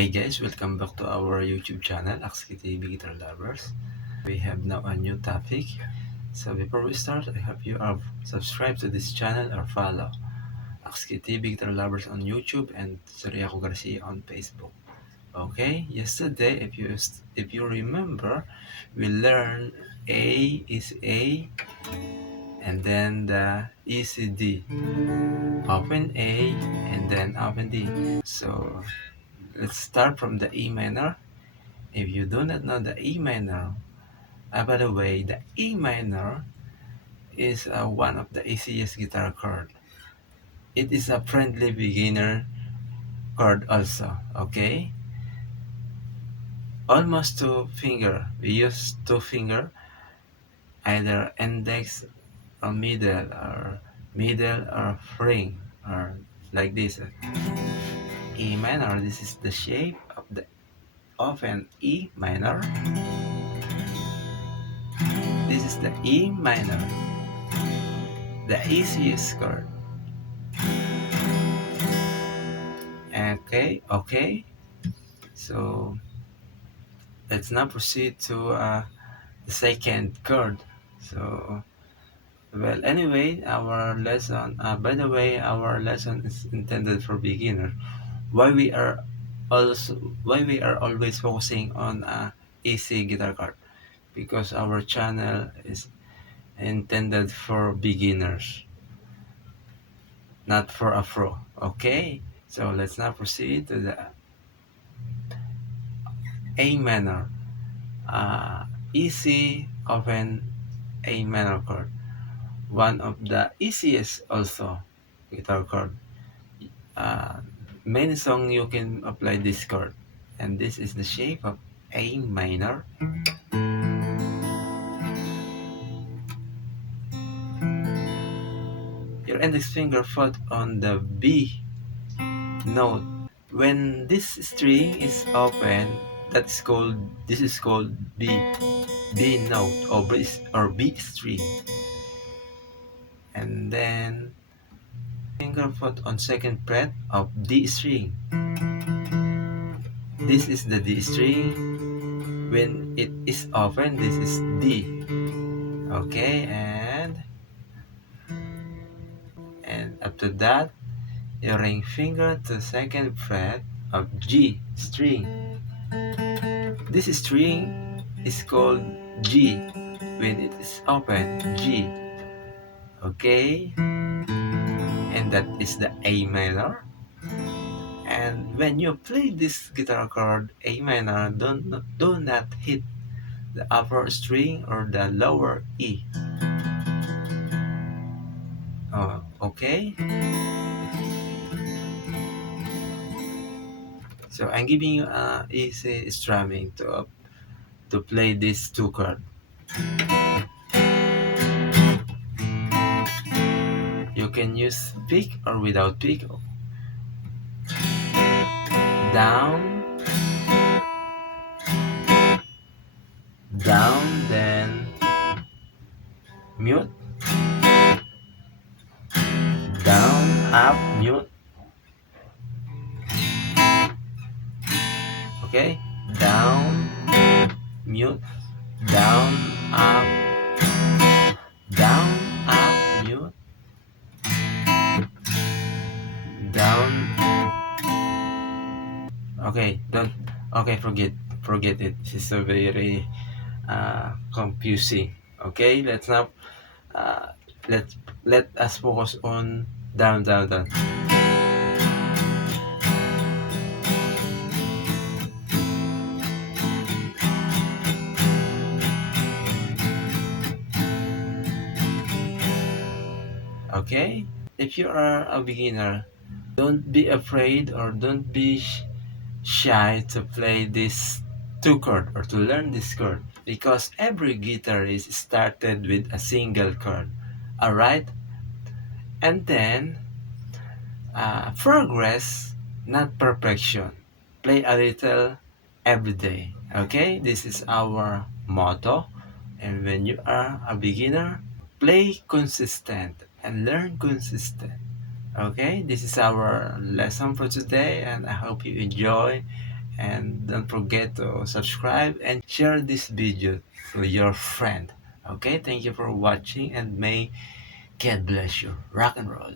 Hey guys, welcome back to our YouTube channel, Akski TV Guitar Lovers. We have now a new topic. So before we start, I hope you are subscribed to this channel or follow Akski TV Guitar Lovers on YouTube and Soriaco Garcia on Facebook. Okay, yesterday, if you remember, we learned A is A, and then the E C D. Open A and then open D. So let's start from the E minor. If you do not know the E minor, by the way, the E minor is one of the easiest guitar chord. It is a friendly beginner chord also, okay? Almost two finger. We use two finger, either index or middle or ring, or like this. E minor, this is the shape of an E minor. This is the E minor, the easiest chord. Okay. So let's now proceed to the second chord. So, well, anyway, our lesson. By the way, our lesson is intended for beginner. Why we are always focusing on easy guitar chord? Because our channel is intended for beginners, not for a pro. Okay. So let's now proceed to the A minor. Easy, often A minor chord. One of the easiest also guitar chord. Uh, Many song you can apply this chord. And this is the shape of A minor. Your index finger fought on the B note. When this string is open, this is called B note or B string. And then finger foot on second fret of D string. This is the D string. When it is open, this is D. Okay, and after that, your ring finger to second fret of G string. This string is called G when it is open, G. Okay, and that is the A minor. And when you play this guitar chord A minor, do not hit the upper string or the lower E. Okay. So I'm giving you easy strumming to play this two chord. You can use pick or without pick. Down, down, then mute, down, up, mute. Okay, down, mute, down, up, down, up, mute, down. Okay, don't. Okay, forget it. This is a very confusing. Okay, let's now uh, let us focus on down, down, down. Okay, if you are a beginner, don't be afraid or don't be shy to play this two chord or to learn this chord, because every guitar is started with a single chord. All right, and then progress, not perfection. Play a little every day. Okay, this is our motto. And when you are a beginner, play consistent and learn consistent. Okay, this is our lesson for today, and I hope you enjoy And don't forget to subscribe and share this video to your friend. Okay, thank you for watching and may God bless you. Rock and roll.